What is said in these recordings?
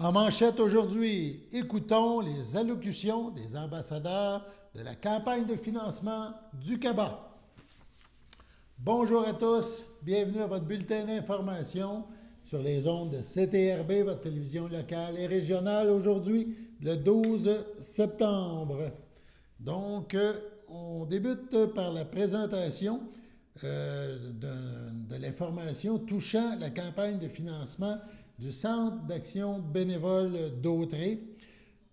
En manchette aujourd'hui, écoutons les allocutions des ambassadeurs de la campagne de financement du CABA. Bonjour à tous, bienvenue à votre bulletin d'information sur les ondes de CTRB, votre télévision locale et régionale, aujourd'hui, le 12 septembre. Donc, on débute par la présentation de l'information touchant la campagne de financement du Centre d'action bénévole d'Autrey.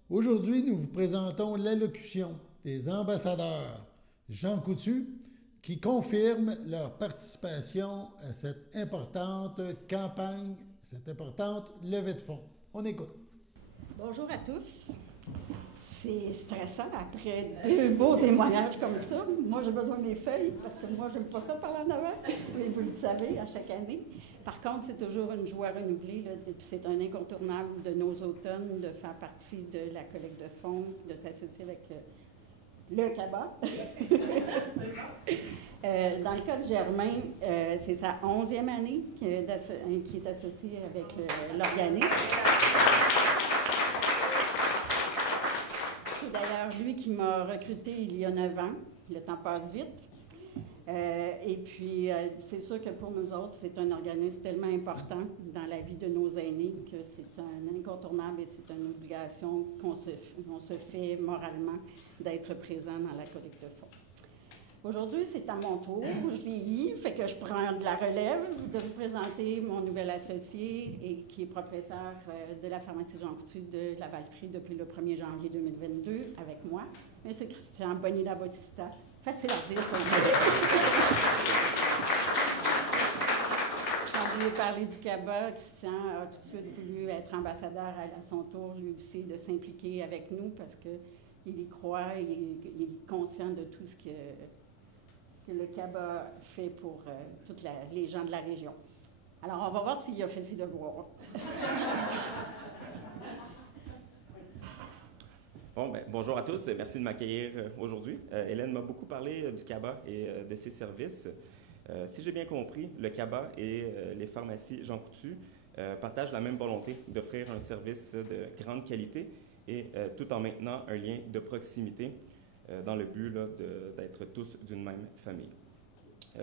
Aujourd'hui, nous vous présentons l'allocution des ambassadeurs Jean Coutu, qui confirment leur participation à cette importante campagne, cette importante levée de fonds. On écoute. Bonjour à tous. C'est stressant après deux beaux témoignages comme ça. Moi, j'ai besoin des feuilles parce que moi, je n'aime pas ça parler en avant. Et vous le savez, à chaque année. Par contre, c'est toujours une joie renouvelée. Puis c'est un incontournable de nos automnes de faire partie de la collecte de fonds, de s'associer avec le CABA. Dans le cas de Germain, c'est sa 11e année qui est associé avec l'organisme. C'est d'ailleurs lui qui m'a recruté il y a 9 ans. Le temps passe vite. Et puis, c'est sûr que pour nous autres, c'est un organisme tellement important dans la vie de nos aînés que c'est un incontournable et c'est une obligation qu'on se fait moralement d'être présent dans la collecte de fonds. Aujourd'hui, c'est à mon tour. Je vieillis, fait que je prends de la relève de vous présenter mon nouvel associé et qui est propriétaire de la pharmacie Jean Coutu de la Valtrie depuis le 1er janvier 2022 avec moi, M. Christian Bonilla-Bautista. Facile à dire, son nom. Quand je lui ai parlé du CABA, Christian a tout de suite voulu être ambassadeur à son tour, lui aussi, de s'impliquer avec nous parce qu'il y croit, il est conscient de tout ce que le CABA fait pour tous les gens de la région. Alors, on va voir s'il a fait ses devoirs. Bon, bonjour à tous. Merci de m'accueillir aujourd'hui. Hélène m'a beaucoup parlé du CABA et de ses services. Si j'ai bien compris, le CABA et les pharmacies Jean Coutu partagent la même volonté d'offrir un service de grande qualité et tout en maintenant un lien de proximité dans le but d'être tous d'une même famille.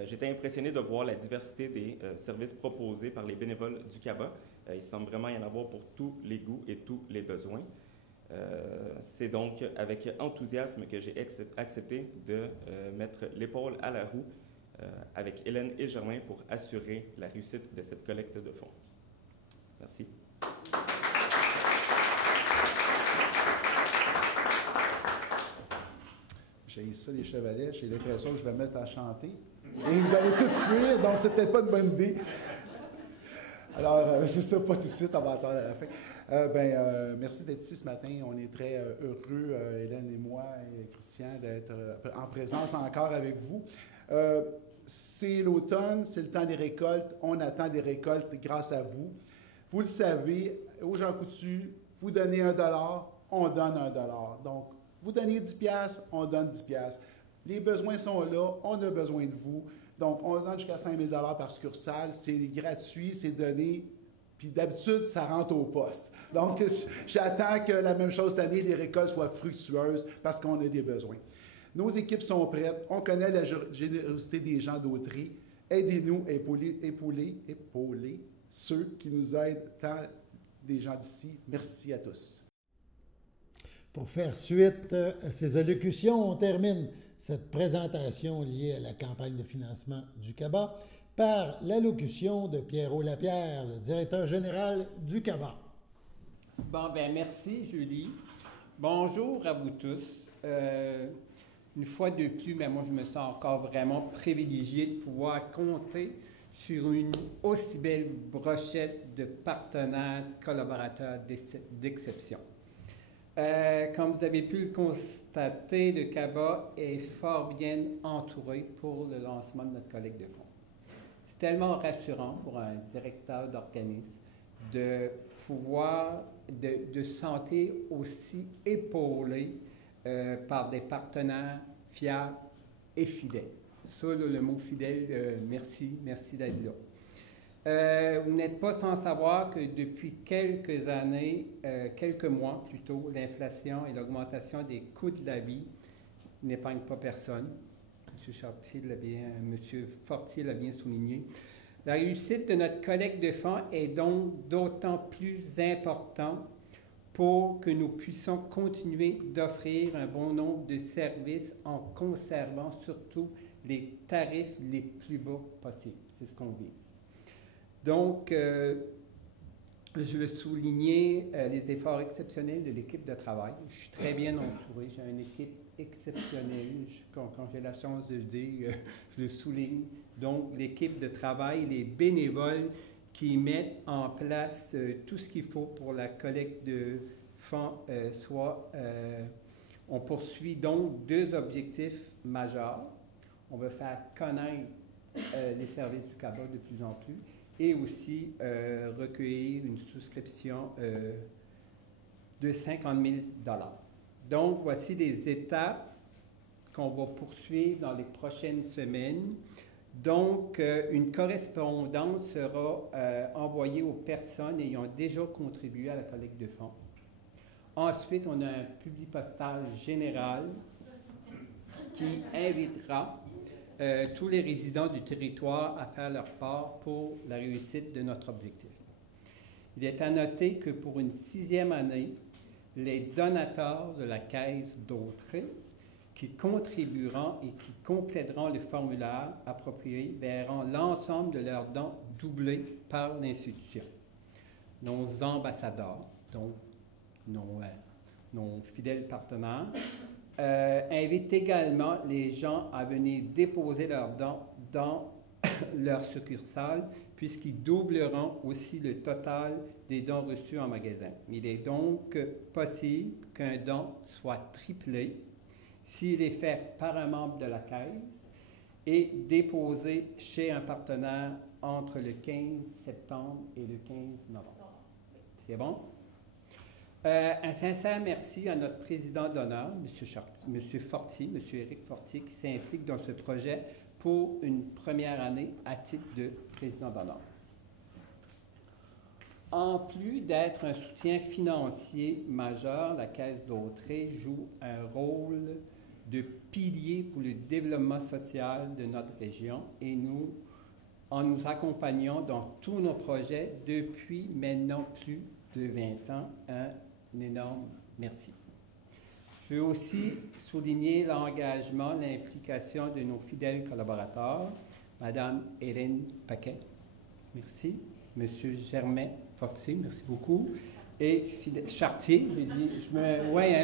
J'étais impressionné de voir la diversité des services proposés par les bénévoles du CABA. Il semble vraiment y en avoir pour tous les goûts et tous les besoins. C'est donc avec enthousiasme que j'ai accepté de mettre l'épaule à la roue avec Hélène et Germain pour assurer la réussite de cette collecte de fonds. Merci. J'ai ça, les chevalets, j'ai l'impression que je vais me mettre à chanter. Et vous allez tous fuir, donc c'est peut-être pas une bonne idée. Alors, c'est ça, pas tout de suite, on va attendre à la fin. Merci d'être ici ce matin. On est très heureux, Hélène et moi et Christian, d'être en présence encore avec vous. C'est l'automne, c'est le temps des récoltes. On attend des récoltes grâce à vous. Vous le savez, au Jean Coutu, vous donnez $1, on donne $1. Donc, vous donnez 10 $, on donne 10 $. Les besoins sont là, on a besoin de vous. Donc, on donne jusqu'à 5 000 $ par succursale. C'est gratuit, c'est donné. Puis d'habitude, ça rentre au poste. Donc, j'attends que la même chose cette année, les récoltes soient fructueuses parce qu'on a des besoins. Nos équipes sont prêtes. On connaît la générosité des gens d'Autrey. Aidez-nous à épauler ceux qui nous aident, tant des gens d'ici. Merci à tous. Pour faire suite à ces allocutions, on termine cette présentation liée à la campagne de financement du CABA par l'allocution de Pierrot Lapierre, le directeur général du CABA. Bon, merci, Julie. Bonjour à vous tous. Une fois de plus, moi, je me sens encore vraiment privilégié de pouvoir compter sur une aussi belle brochette de partenaires, collaborateurs d'exception. Comme vous avez pu le constater, le CABA est fort bien entouré pour le lancement de notre collecte de fonds. C'est tellement rassurant pour un directeur d'organisme de pouvoir de se sentir aussi épaulé par des partenaires fiables et fidèles. Ça, le mot fidèle, merci d'être là. Vous n'êtes pas sans savoir que depuis quelques années, quelques mois plutôt, l'inflation et l'augmentation des coûts de la vie n'épargnent pas personne. M. Fortier l'a bien souligné. La réussite de notre collecte de fonds est donc d'autant plus importante pour que nous puissions continuer d'offrir un bon nombre de services en conservant surtout les tarifs les plus bas possibles. C'est ce qu'on vise. Donc, je veux souligner les efforts exceptionnels de l'équipe de travail. Je suis très bien entouré. J'ai une équipe exceptionnelle. Quand j'ai la chance de le dire, je le souligne. Donc, l'équipe de travail, les bénévoles qui mettent en place tout ce qu'il faut pour la collecte de fonds, on poursuit donc 2 objectifs majeurs. On veut faire connaître les services du CABA de plus en plus et aussi recueillir une souscription de 50 000 $. Donc, voici les étapes qu'on va poursuivre dans les prochaines semaines. Donc, une correspondance sera envoyée aux personnes ayant déjà contribué à la collecte de fonds. Ensuite, on a un publipostage général qui invitera tous les résidents du territoire à faire leur part pour la réussite de notre objectif. Il est à noter que pour une 6e année, les donateurs de la Caisse d'Autrey qui contribueront et qui compléteront le formulaire approprié verront l'ensemble de leurs dons doublés par l'institution. Nos ambassadeurs, donc nos fidèles partenaires, invitent également les gens à venir déposer leurs dons dans leur succursale, puisqu'ils doubleront aussi le total des dons reçus en magasin. Il est donc possible qu'un don soit triplé s'il est fait par un membre de la Caisse et déposé chez un partenaire entre le 15 septembre et le 15 novembre. C'est bon? Un sincère merci à notre président d'honneur, M. Fortier, M. Éric Fortier, qui s'implique dans ce projet pour une première année à titre de président d'honneur. En plus d'être un soutien financier majeur, la Caisse d'Autrey joue un rôle de pilier pour le développement social de notre région et en nous accompagnant dans tous nos projets depuis maintenant plus de 20 ans. Un énorme merci. Je veux aussi souligner l'engagement, l'implication de nos fidèles collaborateurs, Mme Hélène Paquet, merci, M. Germain Fortier, merci beaucoup, et Chartier,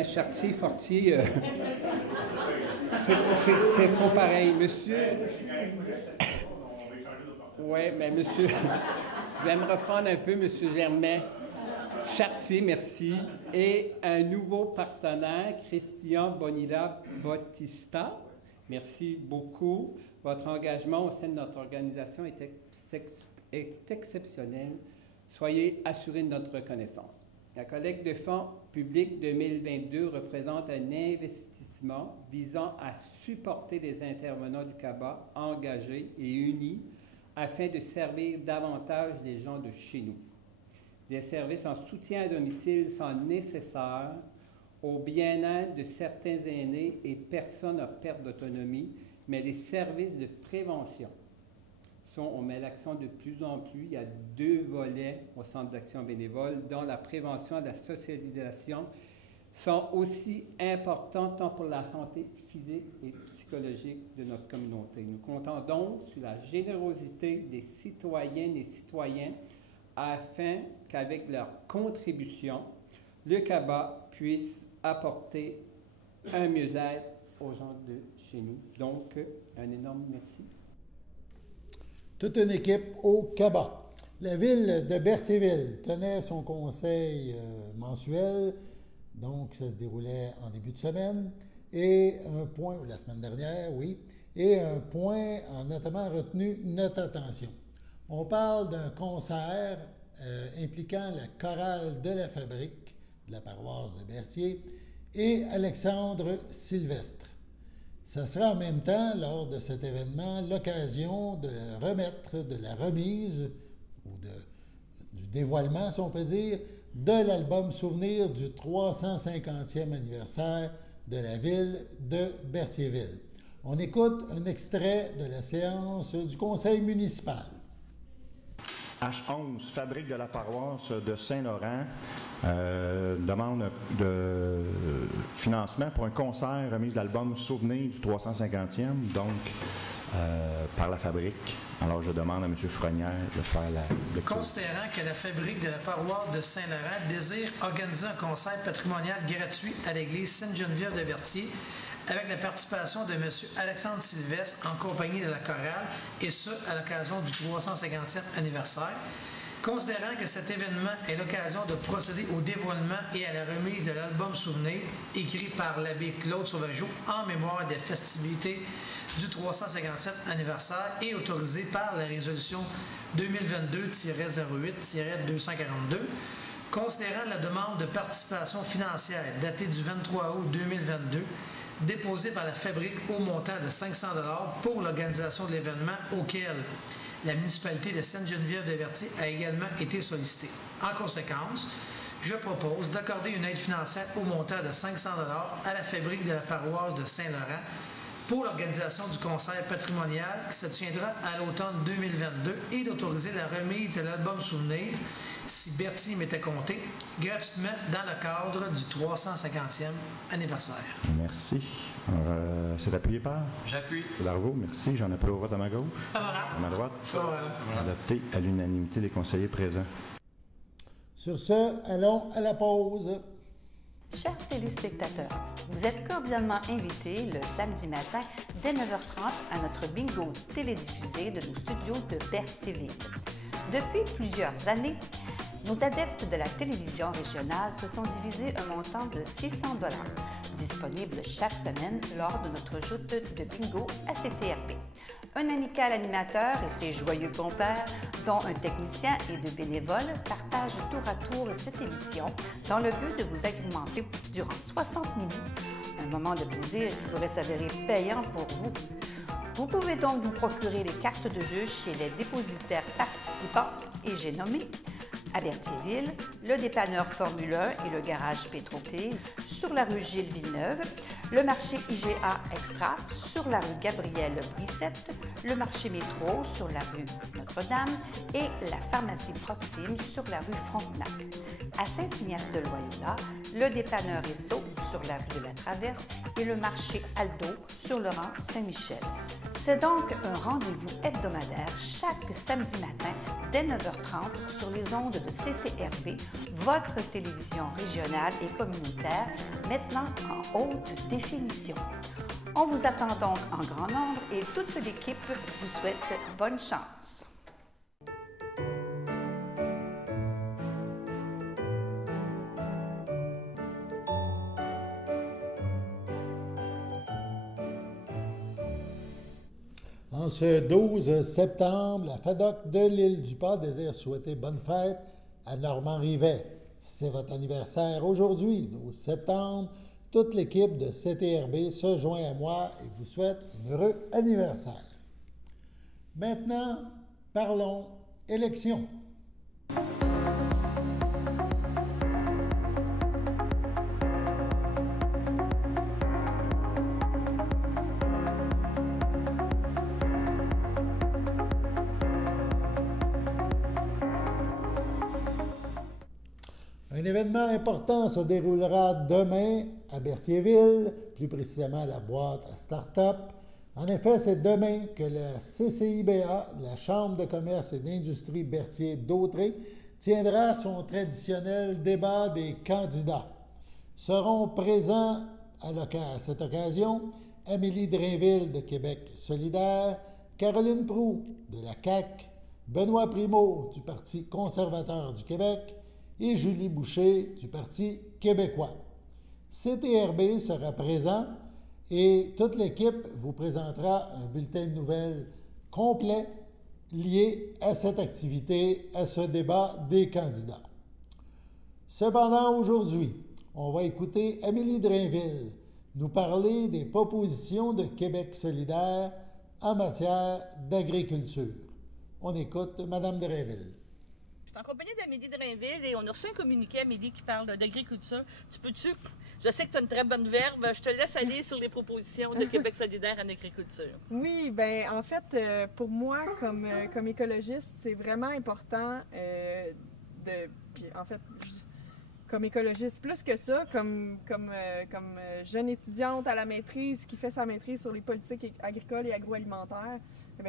Chartier, Fortier, c'est trop pareil, monsieur. Oui, mais monsieur, je vais me reprendre un peu, M. Germain. Chartier, merci. Et un nouveau partenaire, Christian Bonilla Bautista. Merci beaucoup. Votre engagement au sein de notre organisation est exceptionnel. Soyez assurés de notre reconnaissance. La collecte de fonds publics 2022 représente un investissement visant à supporter les intervenants du CABA engagés et unis afin de servir davantage les gens de chez nous. Les services en soutien à domicile sont nécessaires au bien-être de certains aînés et personnes en perte d'autonomie, mais les services de prévention on met l'accent de plus en plus. Il y a 2 volets au Centre d'action bénévole, dont la prévention et la socialisation sont aussi importants tant pour la santé physique et psychologique de notre communauté. Nous comptons donc sur la générosité des citoyennes et citoyens afin qu'avec leur contribution, le CABA puisse apporter un mieux-être aux gens de chez nous. Donc, un énorme merci. Toute une équipe au CABA. La ville de Berthierville tenait son conseil mensuel, donc ça se déroulait en début de semaine, et un point, la semaine dernière, oui, et un point a notamment retenu notre attention. On parle d'un concert impliquant la chorale de la Fabrique de la paroisse de Berthier et Alexandre Sylvestre. Ça sera en même temps, lors de cet événement, l'occasion de remettre de la remise du dévoilement, si on peut dire, de l'album Souvenir du 350e anniversaire de la ville de Berthierville. On écoute un extrait de la séance du conseil municipal. H11, fabrique de la paroisse de Saint-Laurent, demande de financement pour un concert remise d'album Souvenir du 350e, donc par la fabrique. Alors je demande à M. Frenière de faire la lecture. Considérant que la fabrique de la paroisse de Saint-Laurent désire organiser un concert patrimonial gratuit à l'église Sainte-Geneviève de Berthier, avec la participation de M. Alexandre Sylvestre en compagnie de la chorale, et ce, à l'occasion du 350e anniversaire. Considérant que cet événement est l'occasion de procéder au dévoilement et à la remise de l'album Souvenir, écrit par l'abbé Claude Sauvageau en mémoire des festivités du 350e anniversaire et autorisé par la résolution 2022-08-242, considérant la demande de participation financière datée du 23 août 2022, déposée par la fabrique au montant de 500 $ pour l'organisation de l'événement auquel la municipalité de Sainte-Geneviève-de-Berthier a également été sollicitée. En conséquence, je propose d'accorder une aide financière au montant de 500 $ à la fabrique de la paroisse de Saint-Laurent pour l'organisation du concert patrimonial qui se tiendra à l'automne 2022 et d'autoriser la remise de l'album Souvenir, si Berthier m'était compté, gratuitement dans le cadre du 350e anniversaire. Merci. C'est appuyé par? J'appuie. Darvaux, merci. J'en appelle au vote à ma gauche. À ma droite. Adopté à l'unanimité des conseillers présents. Sur ce, allons à la pause. Chers téléspectateurs, vous êtes cordialement invités le samedi matin dès 9h30 à notre bingo télédiffusé de nos studios de Berthierville. Depuis plusieurs années, nos adeptes de la télévision régionale se sont divisés un montant de 600 $, disponible chaque semaine lors de notre joute de bingo à CTRP. Un amical animateur et ses joyeux compères, dont un technicien et deux bénévoles, partagent tour à tour cette émission dans le but de vous agrémenter durant 60 minutes. Un moment de plaisir qui pourrait s'avérer payant pour vous. Vous pouvez donc vous procurer les cartes de jeu chez les dépositaires participants et j'ai nommé à Berthierville, le dépanneur Formule 1 et le garage Pétroquet, sur la rue Gilles Villeneuve, le marché IGA Extra sur la rue Gabrielle Brissette, le marché Métro sur la rue Notre-Dame et la pharmacie Proxime sur la rue Frontenac. À Saint-Ignace-de-Loyola, le dépanneur Esso sur la rue de la Traverse et le marché Aldo sur le rang Saint-Michel. C'est donc un rendez-vous hebdomadaire chaque samedi matin dès 9h30 sur les ondes de CTRP, votre télévision régionale et communautaire, maintenant en haute définition. On vous attend donc en grand nombre et toute l'équipe vous souhaite bonne chance. En ce 12 septembre, la FADOC de l'Île-du-Pas désire souhaiter bonne fête à Normand Rivet. C'est votre anniversaire aujourd'hui, 12 septembre. Toute l'équipe de CTRB se joint à moi et vous souhaite un heureux anniversaire. Maintenant, parlons élections. Un événement important se déroulera demain à Berthierville, plus précisément à la boîte à Start-up. En effet, c'est demain que la CCIBA, la Chambre de commerce et d'industrie Berthier-Dautré, tiendra son traditionnel débat des candidats. Seront présents à cette occasion Amélie Drainville de Québec solidaire, Caroline Proulx de la CAQ, Benoît Primeau du Parti conservateur du Québec, et Julie Boucher du Parti québécois. CTRB sera présent et toute l'équipe vous présentera un bulletin de nouvelles complet lié à cette activité, à ce débat des candidats. Cependant, aujourd'hui, on va écouter Amélie Drainville nous parler des propositions de Québec solidaire en matière d'agriculture. On écoute Mme Drainville. Je suis en compagnie d'Amélie Drainville et on a reçu un communiqué, Amélie, qui parle d'agriculture. Je sais que tu as une très bonne verbe, je te laisse aller sur les propositions de Québec solidaire en agriculture. Oui, bien, en fait, pour moi, comme écologiste, c'est vraiment important puis en fait, comme écologiste, plus que ça, comme jeune étudiante à la maîtrise qui fait sa maîtrise sur les politiques agricoles et agroalimentaires,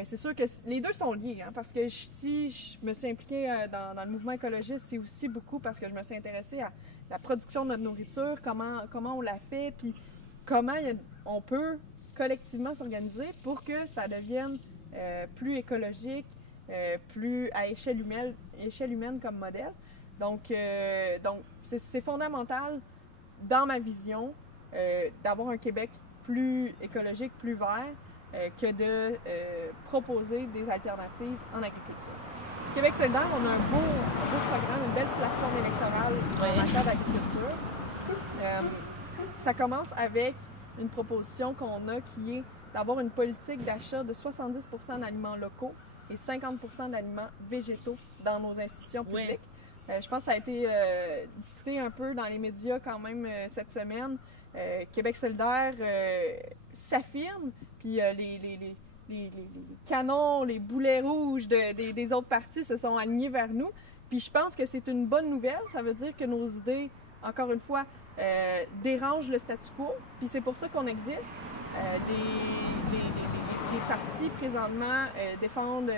c'est sûr que les deux sont liés, hein, parce que si je me suis impliquée dans le mouvement écologiste, c'est aussi beaucoup parce que je me suis intéressée à la production de notre nourriture, comment on la fait, puis comment on peut collectivement s'organiser pour que ça devienne plus écologique, plus à échelle humaine comme modèle. Donc c'est fondamental dans ma vision d'avoir un Québec plus écologique, plus vert, que de proposer des alternatives en agriculture. Québec solidaire, on a un beau programme, une belle plateforme électorale en matière d'agriculture. Ça commence avec une proposition qu'on a qui est d'avoir une politique d'achat de 70% d'aliments locaux et 50% d'aliments végétaux dans nos institutions publiques. Je pense que ça a été discuté un peu dans les médias quand même cette semaine. Québec solidaire s'affirme, puis les canons, les boulets rouges des autres partis se sont alignés vers nous. Puis je pense que c'est une bonne nouvelle. Ça veut dire que nos idées, encore une fois, dérangent le statu quo. Puis c'est pour ça qu'on existe. Les partis, présentement, défendent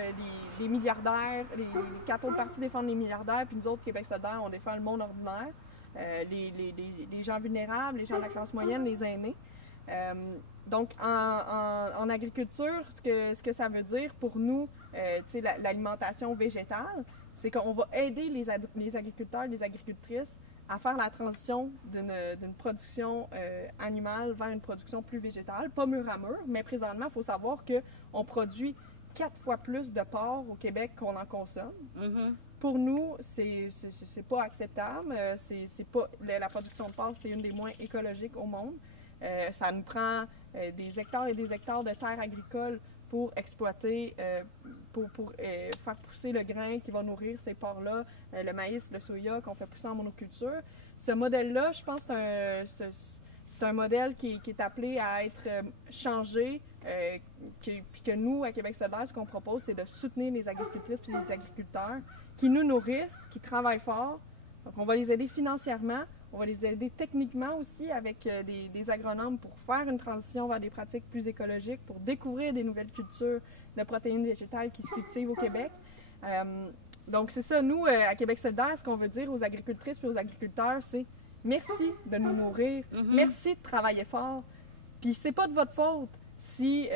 les milliardaires. Les 4 autres partis défendent les milliardaires, puis nous autres, Québec solidaire, on défend le monde ordinaire. Les gens vulnérables, les gens de la classe moyenne, les aînés. Donc, en agriculture, ce que ça veut dire pour nous, l'alimentation végétale, c'est qu'on va aider les agriculteurs, les agricultrices à faire la transition d'une production animale vers une production plus végétale, pas mur à mur, mais présentement, il faut savoir qu'on produit 4 fois plus de porc au Québec qu'on en consomme. Pour nous, c'est pas acceptable. La production de porc, c'est une des moins écologiques au monde. Ça nous prend des hectares et des hectares de terres agricoles pour exploiter, pour faire pousser le grain qui va nourrir ces porcs-là, le maïs, le soya qu'on fait pousser en monoculture. Ce modèle-là, je pense que c'est un modèle qui est appelé à être changé, puis que nous, à Québec solidaire, ce qu'on propose, c'est de soutenir les agricultrices et les agriculteurs qui nous nourrissent, qui travaillent fort. Donc, on va les aider financièrement, on va les aider techniquement aussi avec des agronomes pour faire une transition vers des pratiques plus écologiques, pour découvrir des nouvelles cultures de protéines végétales qui se cultivent au Québec. Donc, c'est ça, nous, à Québec solidaire, ce qu'on veut dire aux agricultrices et aux agriculteurs, c'est merci de nous nourrir, merci de travailler fort, puis c'est pas de votre faute si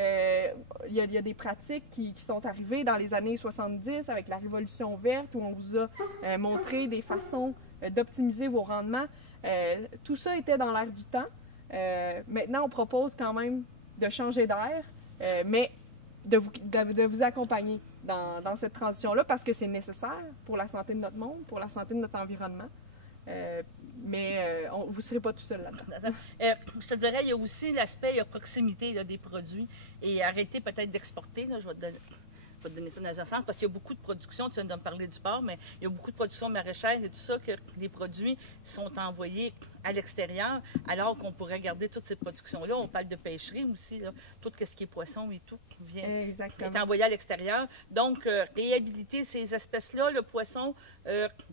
il y a des pratiques qui sont arrivées dans les années 70 avec la Révolution verte où on vous a montré des façons d'optimiser vos rendements. Tout ça était dans l'air du temps. Maintenant, on propose quand même de changer d'air, mais de vous accompagner dans cette transition-là parce que c'est nécessaire pour la santé de notre monde, pour la santé de notre environnement. Mais vous ne serez pas tout seul là-dedans. Je te dirais, il y a aussi l'aspect proximité là, des produits et arrêter peut-être d'exporter. Je vais te donner ça dans un sens parce qu'il y a beaucoup de production, tu viens de me parler du porc, mais il y a beaucoup de production maraîchère et tout ça que les produits sont envoyés à l'extérieur alors qu'on pourrait garder toutes ces productions-là. On parle de pêcherie aussi, là. Tout ce qui est poisson et tout est envoyé à l'extérieur. Donc, réhabiliter ces espèces-là, le poisson,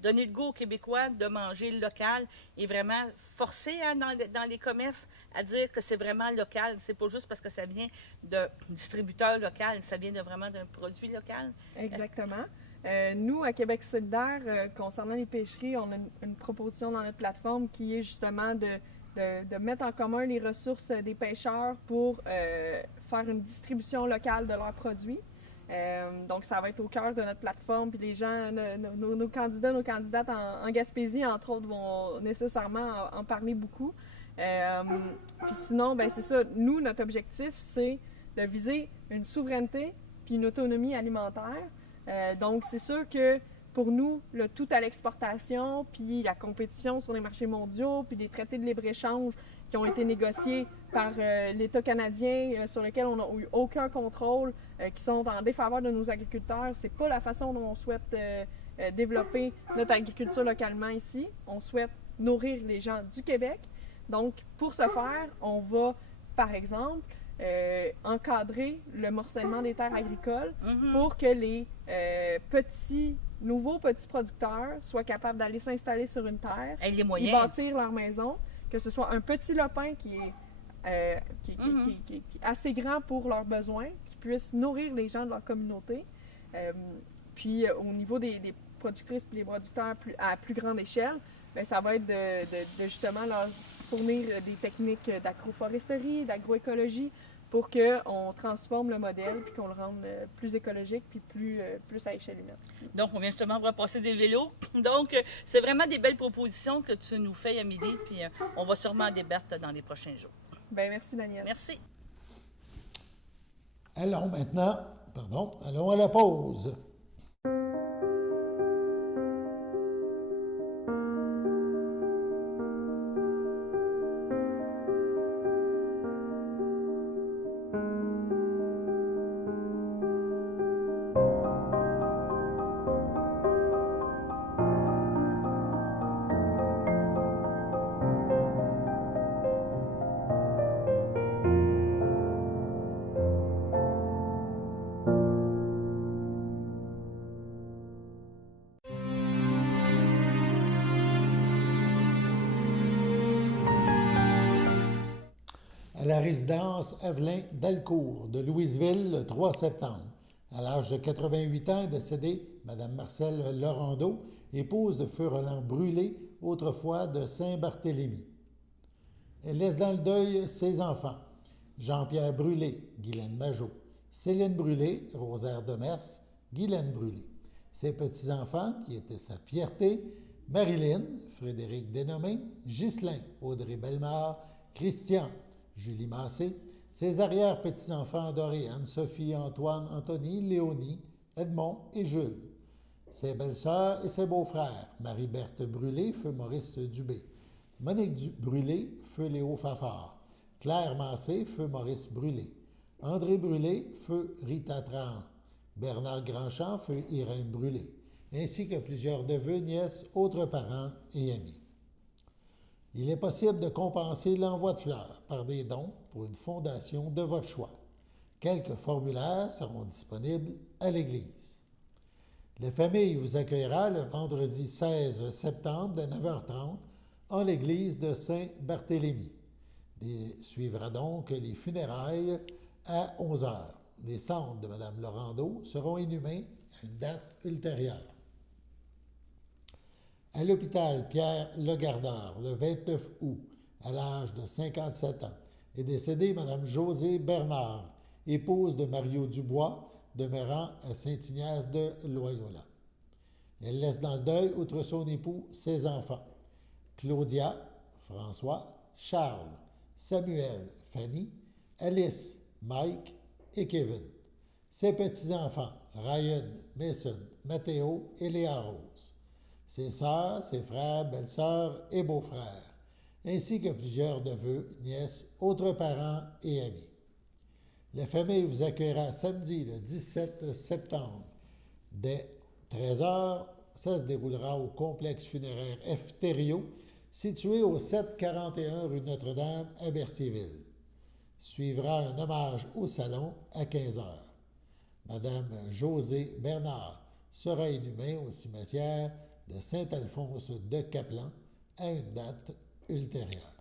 donner le goût aux Québécois de manger local et vraiment forcer dans les commerces à dire que c'est vraiment local. C'est pas juste parce que ça vient de distributeurs locaux, ça vient vraiment d'un produit local. Exactement. Nous, à Québec solidaire, concernant les pêcheries, on a une proposition dans notre plateforme qui est justement de mettre en commun les ressources des pêcheurs pour faire une distribution locale de leurs produits. Donc, ça va être au cœur de notre plateforme. Puis les gens, nos candidats, nos candidates en Gaspésie, entre autres, vont nécessairement en parler beaucoup. Puis sinon, ben c'est ça. Nous, notre objectif, c'est de viser une souveraineté puis une autonomie alimentaire. Donc, c'est sûr que pour nous, le tout à l'exportation, puis la compétition sur les marchés mondiaux, puis les traités de libre-échange qui ont été négociés par l'État canadien, sur lesquels on n'a eu aucun contrôle, qui sont en défaveur de nos agriculteurs, c'est pas la façon dont on souhaite développer notre agriculture localement ici. On souhaite nourrir les gens du Québec. Donc, pour ce faire, on va, par exemple, encadrer le morcellement des terres agricoles pour que les nouveaux petits producteurs soient capables d'aller s'installer sur une terre et bâtir leur maison, que ce soit un petit lopin qui est assez grand pour leurs besoins, qui puisse nourrir les gens de leur communauté. Puis au niveau des productrices et des producteurs à plus grande échelle, bien, ça va être de justement leur fournir des techniques d'agroforesterie, d'agroécologie pour qu'on transforme le modèle puis qu'on le rende plus écologique puis plus à échelle humaine. Donc, on vient justement de repasser des vélos. Donc, c'est vraiment des belles propositions que tu nous fais, Amélie, puis on va sûrement en débattre dans les prochains jours. Bien, merci, Daniel. Merci. Allons maintenant, allons à la pause. À la résidence Evelyn Dalcourt de Louisville le 3 septembre. À l'âge de 88 ans est décédée Mme Marcelle Laurendeau, épouse de feu Roland Brûlé, autrefois de Saint-Barthélemy. Elle laisse dans le deuil ses enfants, Jean-Pierre Brûlé, Guylaine Majot, Céline Brûlé, Rosaire Demers, Guylaine Brûlé. Ses petits-enfants, qui étaient sa fierté, Marilyn, Frédéric Dénommé, Ghislain, Audrey Bellemare, Christian, Julie Massé, ses arrière-petits-enfants adorés, Anne-Sophie, Antoine, Anthony, Léonie, Edmond et Jules. Ses belles-sœurs et ses beaux-frères, Marie-Berthe Brûlé, feu Maurice Dubé, Monique Brûlé, feu Léo Fafard, Claire Massé, feu Maurice Brûlé, André Brûlé, feu Rita Trahan, Bernard Grandchamp, feu Irène Brûlé, ainsi que plusieurs neveux, nièces, autres parents et amis. Il est possible de compenser l'envoi de fleurs par des dons pour une fondation de votre choix. Quelques formulaires seront disponibles à l'Église. La famille vous accueillera le vendredi 16 septembre dès 9h30 en l'Église de Saint-Barthélemy. Suivra donc les funérailles à 11h. Les cendres de Mme Laurendeau seront inhumées à une date ultérieure. À l'hôpital Pierre-Legardeur, le 29 août, à l'âge de 57 ans, est décédée Mme Josée Bernard, épouse de Mario Dubois, demeurant à Saint-Ignace de Loyola. Elle laisse dans le deuil, outre son époux, ses enfants, Claudia, François, Charles, Samuel, Fanny, Alice, Mike et Kevin. Ses petits-enfants, Ryan, Mason, Mathéo et Léa Rose. Ses sœurs, ses frères, belles-sœurs et beaux-frères, ainsi que plusieurs neveux, nièces, autres parents et amis. La famille vous accueillera samedi, le 17 septembre, dès 13h. Ça se déroulera au complexe funéraire F. Thériault, situé au 741 rue Notre-Dame à Berthierville. Suivra un hommage au salon à 15h. Madame Josée Bernard sera inhumée au cimetière de Saint-Alphonse de Caplan à une date ultérieure.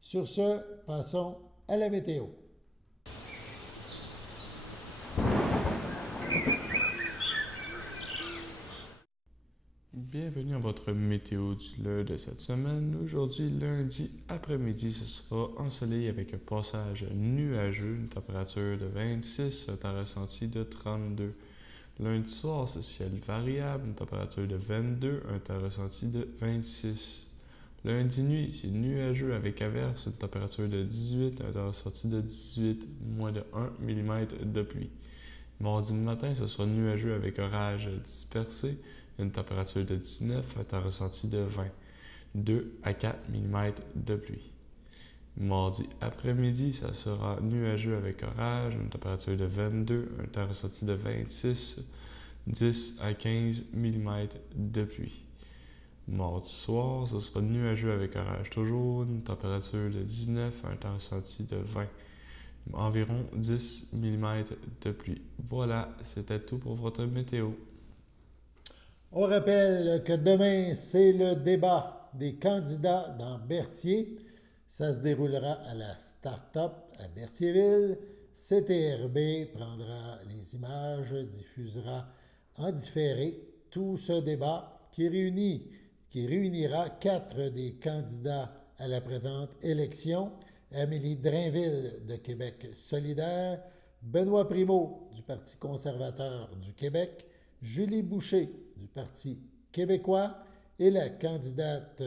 Sur ce, passons à la météo. Bienvenue à votre météo du lundi de cette semaine. Aujourd'hui, lundi après-midi, ce sera ensoleillé avec un passage nuageux, une température de 26, un temps ressenti de 32. Lundi soir, c'est ciel variable, une température de 22, un temps ressenti de 26. Lundi nuit, c'est nuageux avec averse, une température de 18, un temps ressenti de 18, moins de 1 mm de pluie. Mardi matin, ce sera nuageux avec orage dispersé, une température de 19, un temps ressenti de 20, 2 à 4 mm de pluie. Mardi après-midi, ça sera nuageux avec orage, une température de 22, un temps ressenti de 26, 10 à 15 mm de pluie. Mardi soir, ce sera nuageux avec orage toujours, une température de 19 à un temps ressenti de 20. Environ 10 mm de pluie. Voilà, c'était tout pour votre météo. On rappelle que demain, c'est le débat des candidats dans Berthier. Ça se déroulera à la Start-up à Berthierville. CTRB prendra les images, diffusera en différé tout ce débat qui réunira 4 des candidats à la présente élection. Amélie Drainville de Québec solidaire, Benoît Primeau du Parti conservateur du Québec, Julie Boucher du Parti québécois et la candidate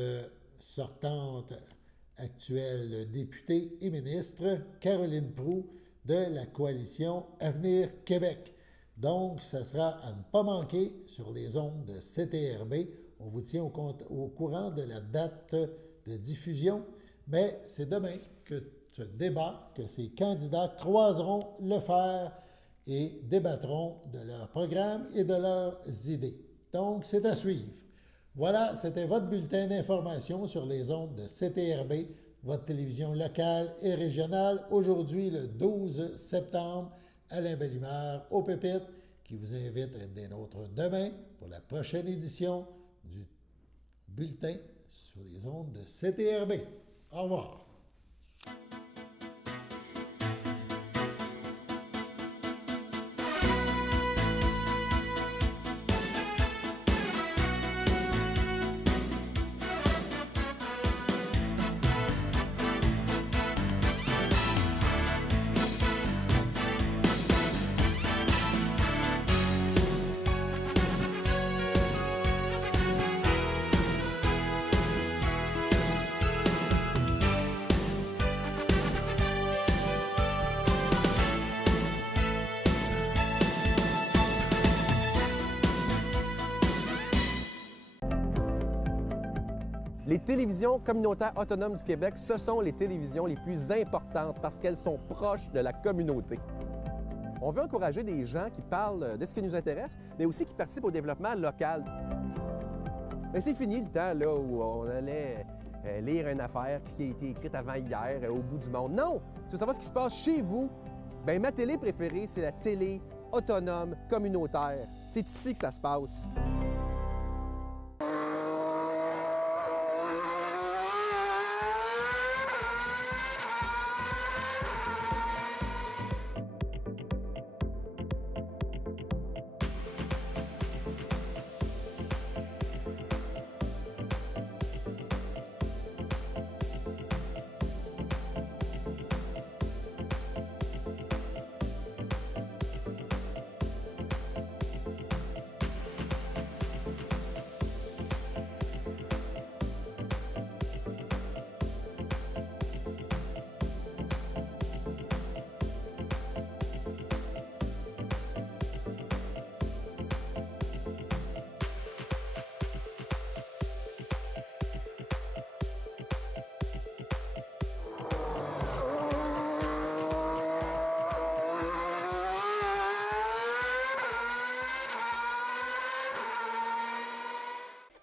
sortante actuelle députée et ministre Caroline Proulx de la coalition Avenir Québec. Donc, ça sera à ne pas manquer sur les ondes de CTRB. On vous tient au courant de la date de diffusion, mais c'est demain que ce débat, que ces candidats croiseront le fer et débattront de leur programme et de leurs idées. Donc, c'est à suivre. Voilà, c'était votre bulletin d'information sur les ondes de CTRB, votre télévision locale et régionale. Aujourd'hui, le 12 septembre, Alain Bellemare au Pépites, qui vous invite à être des nôtres demain pour la prochaine édition du bulletin sur les ondes de CTRB. Au revoir. Les télévisions communautaires autonomes du Québec, ce sont les télévisions les plus importantes parce qu'elles sont proches de la communauté. On veut encourager des gens qui parlent de ce qui nous intéresse, mais aussi qui participent au développement local. Mais c'est fini le temps là, où on allait lire une affaire qui a été écrite avant hier au bout du monde. Non! Tu veux savoir ce qui se passe chez vous? Bien, ma télé préférée, c'est la télé autonome communautaire. C'est ici que ça se passe.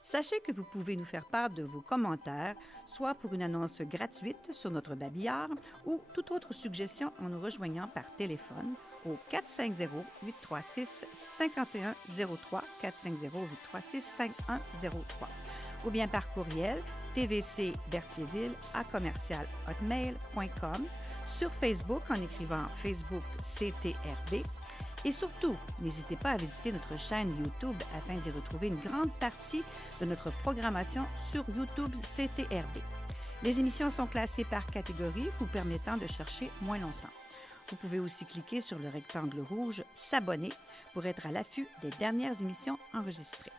Sachez que vous pouvez nous faire part de vos commentaires, soit pour une annonce gratuite sur notre babillard ou toute autre suggestion en nous rejoignant par téléphone au 450-836-5103, 450-836-5103, ou bien par courriel tvcberthierville@hotmail.com, sur Facebook en écrivant Facebook CTRB. Et surtout, n'hésitez pas à visiter notre chaîne YouTube afin d'y retrouver une grande partie de notre programmation sur YouTube CTRB. Les émissions sont classées par catégorie, vous permettant de chercher moins longtemps. Vous pouvez aussi cliquer sur le rectangle rouge « S'abonner » pour être à l'affût des dernières émissions enregistrées.